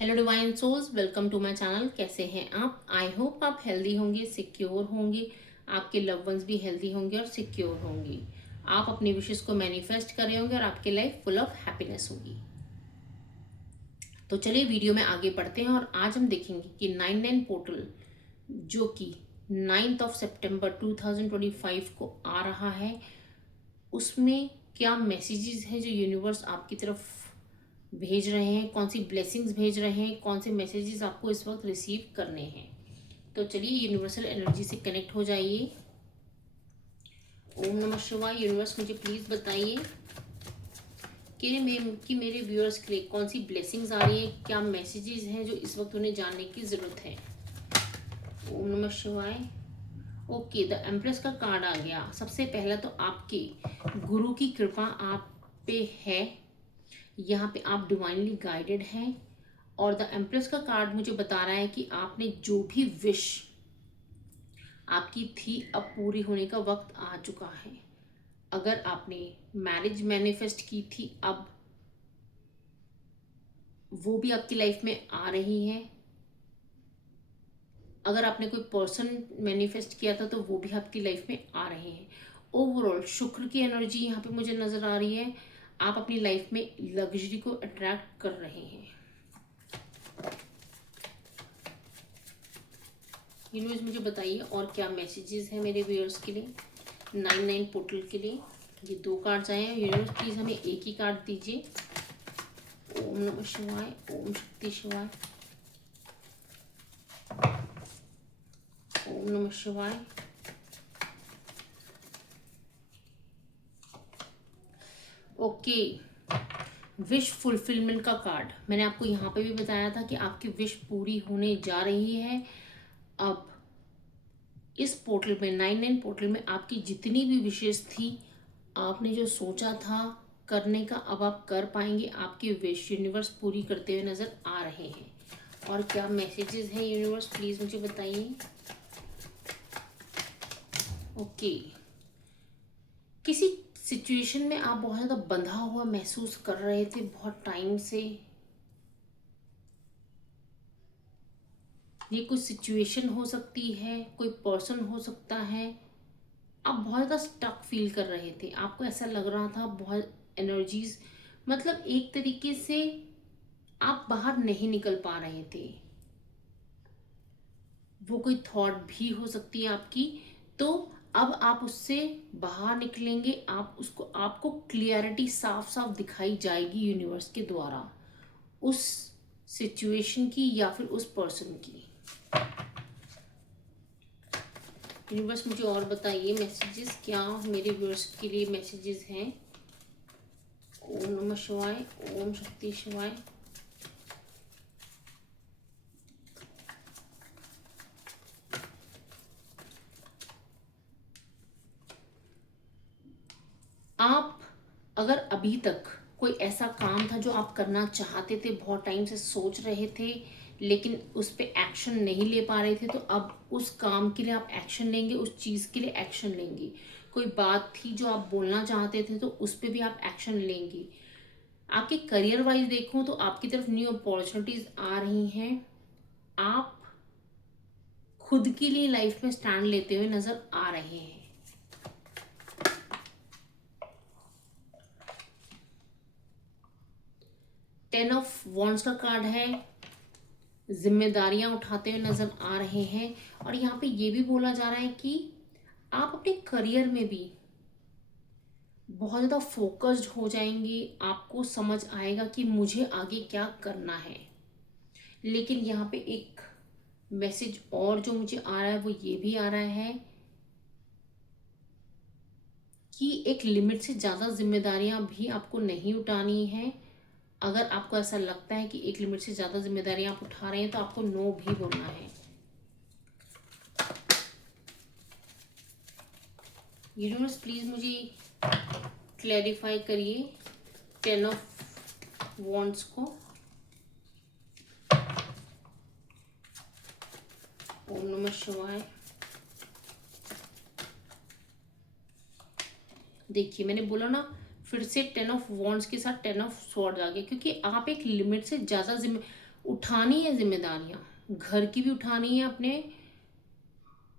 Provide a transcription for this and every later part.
Hello divine souls, welcome to my channel. कैसे हैं आप? आई होप आप हेल्दी होंगे, सिक्योर होंगे, आपके लव वंस भी हेल्दी होंगे और सिक्योर होंगे। आप अपनी विशेस को मैनिफेस्ट कर रहे होंगे और आपकी लाइफ फुल ऑफ हैप्पीनेस होगी। तो चलिए वीडियो में आगे बढ़ते हैं और आज हम देखेंगे कि 99 पोर्टल जो कि 9th ऑफ सितंबर 2025 को आ रहा है, उसमें क्या मैसेजेस हैं जो यूनिवर्स आपकी तरफ भेज रहे हैं, कौन सी ब्लेसिंग्स भेज रहे हैं, कौन से मैसेजेस आपको इस वक्त रिसीव करने हैं। तो चलिए यूनिवर्सल एनर्जी से कनेक्ट हो जाइए। ओम नमः शिवाय। यूनिवर्स मुझे प्लीज़ बताइए कि मेरे व्यूअर्स के लिए कौन सी ब्लेसिंग्स आ रही है, क्या मैसेजेस हैं जो इस वक्त उन्हें जानने की ज़रूरत है। ओम नमः शिवाय। ओके, द एम्प्रेस का कार्ड आ गया। सबसे पहला तो आपके गुरु की कृपा आप पे है, यहाँ पे आप डिवाइनली गाइडेड हैं। और द एम्प्रेस का कार्ड मुझे बता रहा है कि आपने जो भी विश आपकी थी अब पूरी होने का वक्त आ चुका है। अगर आपने मैरिज मैनिफेस्ट की थी, अब वो भी आपकी लाइफ में आ रही है। अगर आपने कोई पर्सन मैनिफेस्ट किया था तो वो भी आपकी लाइफ में आ रहे हैं। ओवरऑल शुक्र की एनर्जी यहाँ पे मुझे नज़र आ रही है। आप अपनी लाइफ में लग्जरी को अट्रैक्ट कर रहे हैं। यूनिवर्स मुझे बताइए और क्या मैसेजेस हैं मेरे व्यूअर्स के लिए, 99 पोर्टल के लिए। ये दो कार्ड्स आए हैं। यूनिवर्स प्लीज़ हमें एक ही कार्ड दीजिए। ओम नमः शिवाय, ओम शक्ति शिवाय, ओम नमः शिवाय। ओके, विश फुलफिलमेंट का कार्ड। मैंने आपको यहाँ पे भी बताया था कि आपकी विश पूरी होने जा रही है। अब इस पोर्टल में 99 पोर्टल में आपकी जितनी भी विशेष थी, आपने जो सोचा था करने का, अब आप कर पाएंगे। आपकी विश यूनिवर्स पूरी करते हुए नज़र आ रहे हैं। और क्या मैसेजेस हैं यूनिवर्स, प्लीज़ मुझे बताइए। ओके, किसी सिचुएशन में आप बहुत ज़्यादा बंधा हुआ महसूस कर रहे थे बहुत टाइम से। ये कोई सिचुएशन हो सकती है, कोई पर्सन हो सकता है। आप बहुत ज़्यादा स्टक फील कर रहे थे, आपको ऐसा लग रहा था बहुत एनर्जीज, मतलब एक तरीके से आप बाहर नहीं निकल पा रहे थे। वो कोई थॉट भी हो सकती है आपकी। तो अब आप उससे बाहर निकलेंगे। आप उसको, आपको क्लियरिटी साफ साफ दिखाई जाएगी यूनिवर्स के द्वारा, उस सिचुएशन की या फिर उस पर्सन की। यूनिवर्स मुझे और बताइए मैसेजेस, क्या मेरे व्यूअर्स के लिए मैसेजेस हैं। ओम नमः शिवाय, ओम शक्ति शिवाय। आप अगर अभी तक कोई ऐसा काम था जो आप करना चाहते थे, बहुत टाइम से सोच रहे थे लेकिन उस पर एक्शन नहीं ले पा रहे थे, तो अब उस काम के लिए आप एक्शन लेंगे, उस चीज़ के लिए एक्शन लेंगे। कोई बात थी जो आप बोलना चाहते थे तो उस पर भी आप एक्शन लेंगे। आपके करियर वाइज देखूं तो आपकी तरफ न्यू अपॉर्चुनिटीज आ रही हैं। आप खुद के लिए लाइफ में स्टैंड लेते हुए नजर आ रहे हैं। टेन ऑफ वॉन्ड्स का कार्ड है। जिम्मेदारियां उठाते हुए नजर आ रहे हैं। और यहाँ पे ये भी बोला जा रहा है कि आप अपने करियर में भी बहुत ज़्यादा फोकस्ड हो जाएंगे। आपको समझ आएगा कि मुझे आगे क्या करना है। लेकिन यहाँ पे एक मैसेज और जो मुझे आ रहा है वो ये भी आ रहा है कि एक लिमिट से ज़्यादा जिम्मेदारियां भी आपको नहीं उठानी है। अगर आपको ऐसा लगता है कि एक लिमिट से ज़्यादा जिम्मेदारियां आप उठा रहे हैं तो आपको नो भी बोलना है। यूनिवर्स प्लीज़ मुझे क्लैरिफाई करिए टेन ऑफ वॉन्ड्स को। ओम नमः शिवाय। देखिए मैंने बोला ना, फिर से टेन ऑफ वॉन्ड्स के साथ टेन ऑफ स्वॉर्ड आ गया, क्योंकि आप एक लिमिट से ज़्यादा उठानी है जिम्मेदारियाँ, घर की भी उठानी है, अपने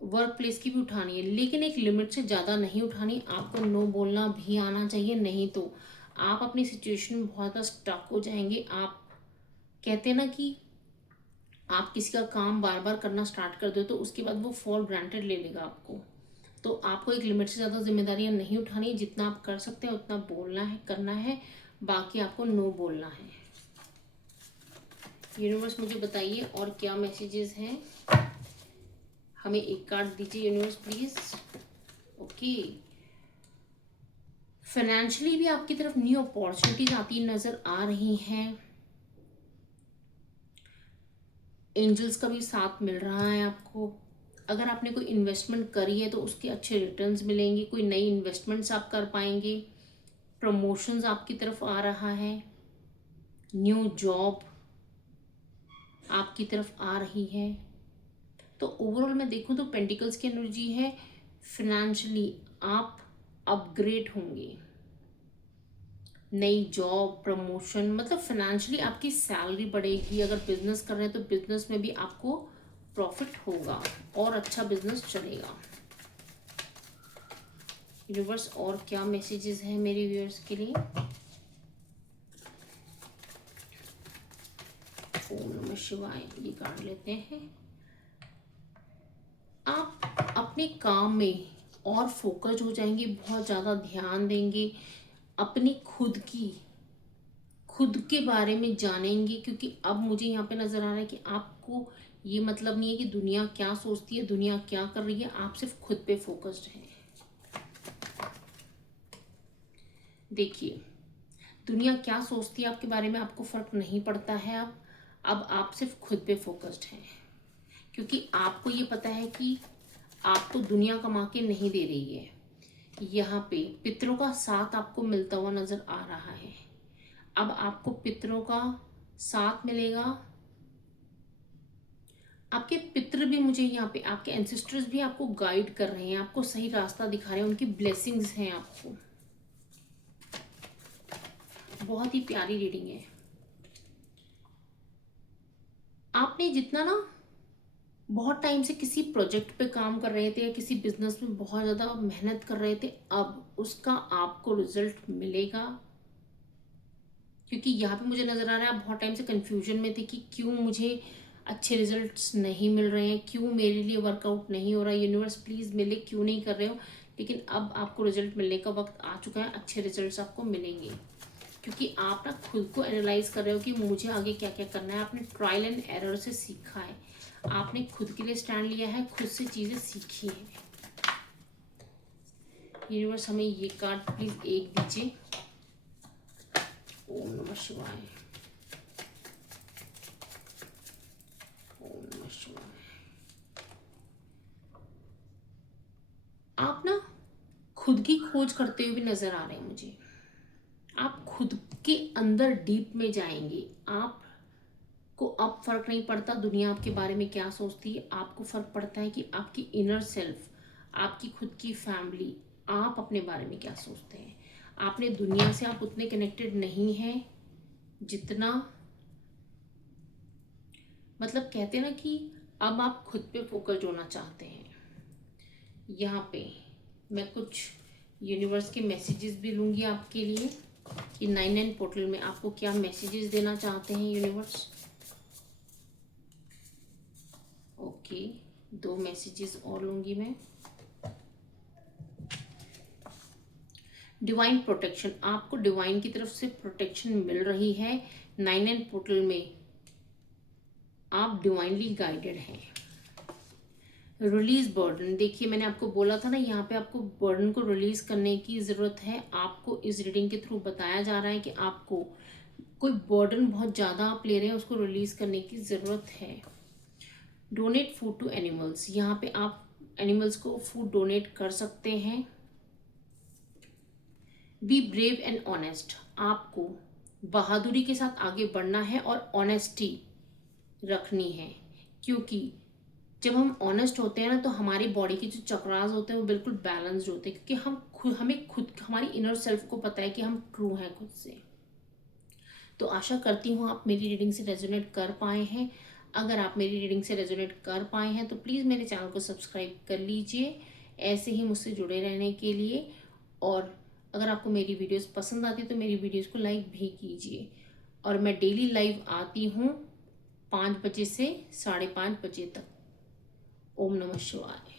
वर्क प्लेस की भी उठानी है, लेकिन एक लिमिट से ज़्यादा नहीं उठानी। आपको नो बोलना भी आना चाहिए, नहीं तो आप अपनी सिचुएशन में बहुत ज़्यादा स्टक हो जाएंगे। आप कहते हैं ना कि आप किसी का काम बार बार करना स्टार्ट कर दो तो उसके बाद वो फॉर ग्रांटेड ले लेगा आपको। तो आपको एक लिमिट से ज़्यादा जिम्मेदारियाँ नहीं उठानी है, जितना आप कर सकते हैं उतना बोलना है, करना है, बाकी आपको नो बोलना है। यूनिवर्स मुझे बताइए और क्या मैसेजेस हैं, हमें एक कार्ड दीजिए यूनिवर्स प्लीज। ओके, फाइनेंशियली भी आपकी तरफ न्यू अपॉर्चुनिटीज आती नजर आ रही हैं। एंजल्स का भी साथ मिल रहा है आपको। अगर आपने कोई इन्वेस्टमेंट करी है तो उसके अच्छे रिटर्न्स मिलेंगे, कोई नई इन्वेस्टमेंट्स आप कर पाएंगे, प्रमोशंस आपकी तरफ आ रहा है, न्यू जॉब आपकी तरफ आ रही है। तो ओवरऑल मैं देखूं तो पेंटिकल्स की एनर्जी है, फिनेंशियली आप अपग्रेड होंगे, नई जॉब, प्रमोशन, मतलब फाइनेंशियली आपकी सैलरी बढ़ेगी। अगर बिजनेस कर रहे हैं तो बिजनेस में भी आपको प्रॉफिट होगा और अच्छा बिजनेस चलेगा। यूनिवर्स और क्या मैसेजेस हैं मेरे व्यूअर्स के लिए। ओम नमः शिवाय, ये कार्ड लेते हैं। आप अपने काम में और फोकस हो जाएंगे, बहुत ज़्यादा ध्यान देंगे, अपनी खुद के बारे में जानेंगे, क्योंकि अब मुझे यहाँ पे नज़र आ रहा है कि आपको ये मतलब नहीं है कि दुनिया क्या सोचती है, दुनिया क्या कर रही है, आप सिर्फ खुद पे फोकस्ड हैं। देखिए, दुनिया क्या सोचती है आपके बारे में आपको फ़र्क नहीं पड़ता है। अब आप सिर्फ खुद पे फोकस्ड हैं, क्योंकि आपको ये पता है कि आपको दुनिया कमा के नहीं दे रही है। यहाँ पे पितरों का साथ आपको मिलता हुआ नज़र आ रहा है। अब आपको पितरों का साथ मिलेगा, आपके पितृ भी मुझे यहाँ पे, आपके एंसेस्टर्स भी आपको गाइड कर रहे हैं, आपको सही रास्ता दिखा रहे हैं, उनकी ब्लेसिंग्स हैं आपको। बहुत ही प्यारी रीडिंग है। आपने जितना ना बहुत टाइम से किसी प्रोजेक्ट पे काम कर रहे थे या किसी बिजनेस में बहुत ज़्यादा मेहनत कर रहे थे, अब उसका आपको रिजल्ट मिलेगा। क्योंकि यहाँ पे मुझे नज़र आ रहा है आप बहुत टाइम से कंफ्यूजन में थे कि क्यों मुझे अच्छे रिजल्ट्स नहीं मिल रहे हैं, क्यों मेरे लिए वर्कआउट नहीं हो रहा है, यूनिवर्स प्लीज़ मिले, क्यों नहीं कर रहे हो। लेकिन अब आपको रिजल्ट मिलने का वक्त आ चुका है, अच्छे रिजल्ट्स आपको मिलेंगे, क्योंकि आप ना खुद को एनालाइज कर रहे हो कि मुझे आगे क्या क्या करना है। आपने ट्रायल एंड एरर से सीखा है, आपने खुद के लिए स्टैंड लिया है, खुद से चीज़ें सीखी हैं। यूनिवर्स हमें ये कार्ड प्लीज़ एक दीजिए। ओम नमः शिवाय, ओम नमः शिवाय। आप ना खुद की खोज करते हुए भी नजर आ रहे हैं मुझे। आप खुद के अंदर डीप में जाएंगे। आपको अब फर्क नहीं पड़ता दुनिया आपके बारे में क्या सोचती है, आपको फर्क पड़ता है कि आपकी इनर सेल्फ, आपकी खुद की फैमिली, आप अपने बारे में क्या सोचते हैं। आपने दुनिया से आप उतने कनेक्टेड नहीं हैं जितना, मतलब कहते हैं ना कि अब आप खुद पे फोकस्ड होना चाहते हैं। यहाँ पे मैं कुछ यूनिवर्स के मैसेजेस भी लूँगी आपके लिए कि 99 पोर्टल में आपको क्या मैसेजेस देना चाहते हैं यूनिवर्स। ओके, 2 मैसेजेस और लूँगी मैं। डिवाइन प्रोटेक्शन, आपको डिवाइन की तरफ से प्रोटेक्शन मिल रही है। 99 पोर्टल में आप डिवाइनली गाइडेड हैं। रिलीज बर्डन, देखिए मैंने आपको बोला था ना, यहाँ पे आपको बर्डन को रिलीज करने की ज़रूरत है। आपको इस रीडिंग के थ्रू बताया जा रहा है कि आपको कोई बर्डन बहुत ज़्यादा आप ले रहे हैं, उसको रिलीज करने की ज़रूरत है। डोनेट फूड टू एनिमल्स, यहाँ पे आप एनिमल्स को फूड डोनेट कर सकते हैं। बी ब्रेव एंड ऑनेस्ट, आपको बहादुरी के साथ आगे बढ़ना है और ऑनेस्टी रखनी है, क्योंकि जब हम ऑनेस्ट होते हैं ना तो हमारी बॉडी के जो चक्रास होते हैं वो बिल्कुल बैलेंस्ड होते हैं, क्योंकि हमें खुद हमारी इनर सेल्फ को पता है कि हम ट्रू हैं खुद से। तो आशा करती हूँ आप मेरी रीडिंग से रेजोनेट कर पाए हैं। अगर आप मेरी रीडिंग से रेजोनेट कर पाए हैं तो प्लीज़ मेरे चैनल को सब्सक्राइब कर लीजिए, ऐसे ही मुझसे जुड़े रहने के लिए। और अगर आपको मेरी वीडियोस पसंद आती है तो मेरी वीडियोस को लाइक भी कीजिए। और मैं डेली लाइव आती हूँ 5 बजे से 5:30 बजे तक। ओम नमः शिवाय।